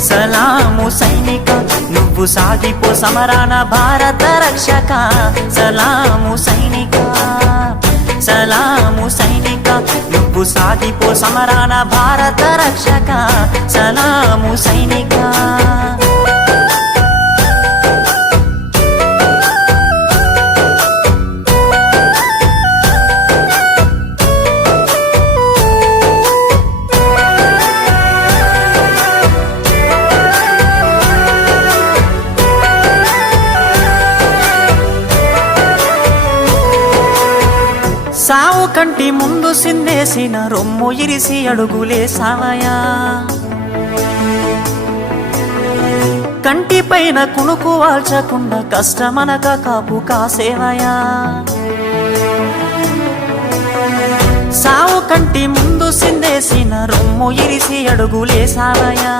సలాము సైనిక నువ్వు సాగిపో సమరాన భారత రక్షక సలాము సైనిక సలాము సైనిక నువ్వు సాగిపో సమరాన భారత రక్షక సలాము సైనిక సావు కంటి ముందు సిందేసిన రొమ్ము ఇరిసి అడుగులేసావయా కంటి పైన కునుకు వాల్చకుండా కష్టమనక కాపు కాసేవయా సావు కంటి ముందు సిందేసిన రొమ్ము ఇరిసి అడుగులేసావయా